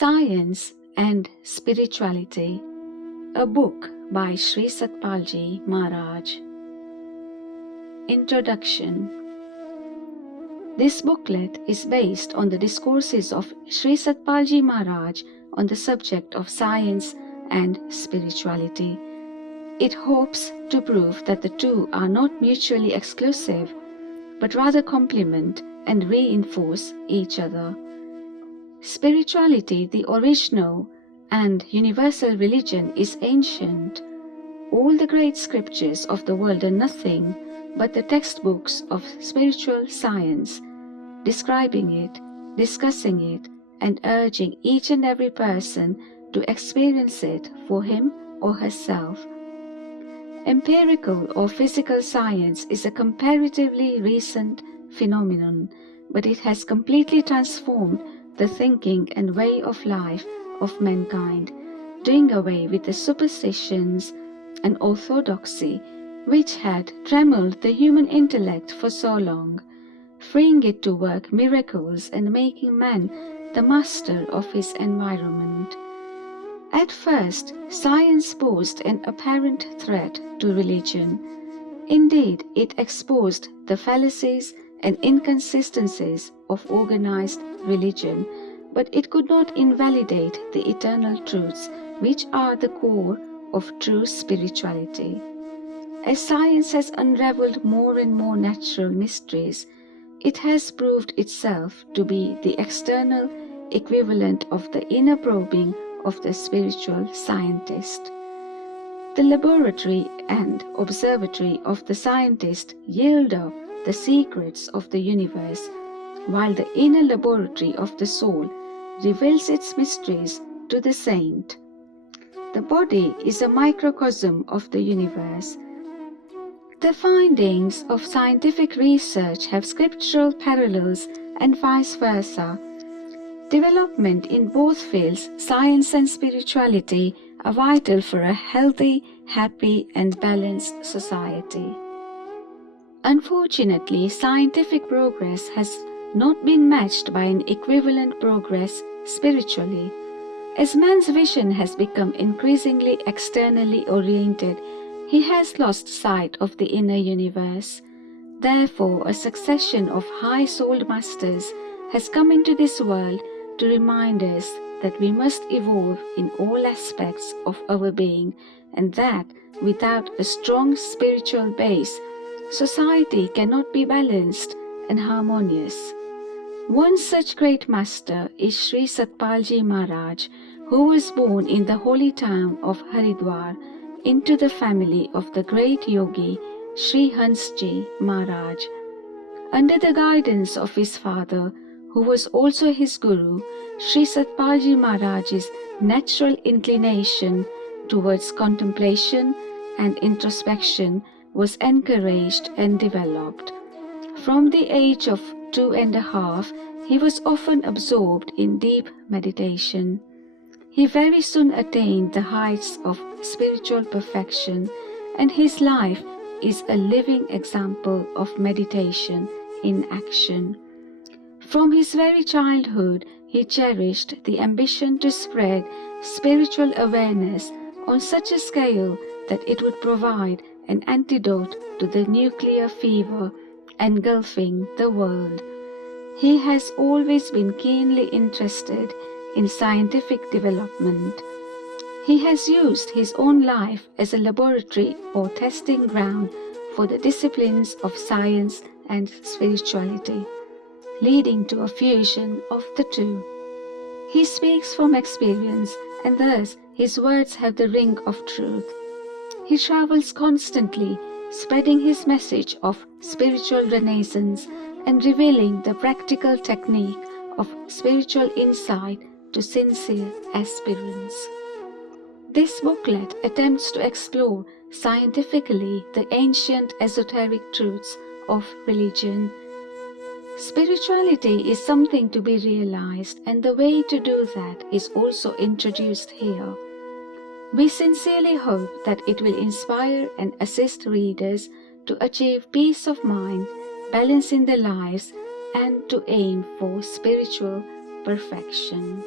Science and Spirituality, a book by Shri Satpal Ji Maharaj. Introduction. This booklet is based on the discourses of Shri Satpal Ji Maharaj on the subject of science and spirituality. It hopes to prove that the two are not mutually exclusive, but rather complement and reinforce each other. Spirituality, the original and universal religion, is ancient. All the great scriptures of the world are nothing but the textbooks of spiritual science, describing it, discussing it, and urging each and every person to experience it for him or herself. Empirical or physical science is a comparatively recent phenomenon, but it has completely transformed the thinking and way of life of mankind, doing away with the superstitions and orthodoxy which had trammelled the human intellect for so long, freeing it to work miracles and making man the master of his environment. At first, science posed an apparent threat to religion. Indeed, it exposed the fallacies and inconsistencies of organized religion, but it could not invalidate the eternal truths which are the core of true spirituality. As science has unraveled more and more natural mysteries, it has proved itself to be the external equivalent of the inner probing of the spiritual scientist. The laboratory and observatory of the scientist yield up the secrets of the universe, while the inner laboratory of the soul reveals its mysteries to the saint. The body is a microcosm of the universe. The findings of scientific research have scriptural parallels and vice versa. Development in both fields, science and spirituality, are vital for a healthy, happy, and balanced society. Unfortunately, scientific progress has not been matched by an equivalent progress spiritually. As man's vision has become increasingly externally oriented, he has lost sight of the inner universe. Therefore, a succession of high-souled masters has come into this world to remind us that we must evolve in all aspects of our being, and that without a strong spiritual base, society cannot be balanced and harmonious. One such great master is Shri Satpal Ji Maharaj, who was born in the holy town of Haridwar into the family of the great yogi Shri Ji Maharaj. Under the guidance of his father, who was also his guru, Shri Satpal Ji Maharaj's natural inclination towards contemplation and introspection was encouraged and developed. From the age of 2.5, he was often absorbed in deep meditation. He very soon attained the heights of spiritual perfection, and his life is a living example of meditation in action. From his very childhood, he cherished the ambition to spread spiritual awareness on such a scale that it would provide an antidote to the nuclear fever engulfing the world. He has always been keenly interested in scientific development. He has used his own life as a laboratory or testing ground for the disciplines of science and spirituality, leading to a fusion of the two. He speaks from experience, and thus his words have the ring of truth. He travels constantly, spreading his message of spiritual renaissance and revealing the practical technique of spiritual insight to sincere aspirants. This booklet attempts to explore scientifically the ancient esoteric truths of religion. Spirituality is something to be realized, and the way to do that is also introduced here. We sincerely hope that it will inspire and assist readers to achieve peace of mind, balance in their lives, and to aim for spiritual perfection.